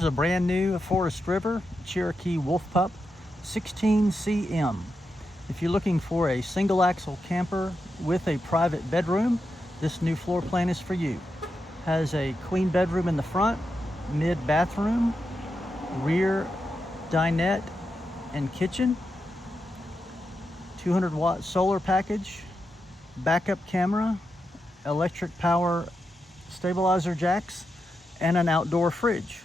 Here's a brand new Forest River Cherokee Wolf Pup 16CM. If you're looking for a single axle camper with a private bedroom, this new floor plan is for you. Has a queen bedroom in the front, mid bathroom, rear dinette and kitchen, 200-watt solar package, backup camera, electric power stabilizer jacks, and an outdoor fridge.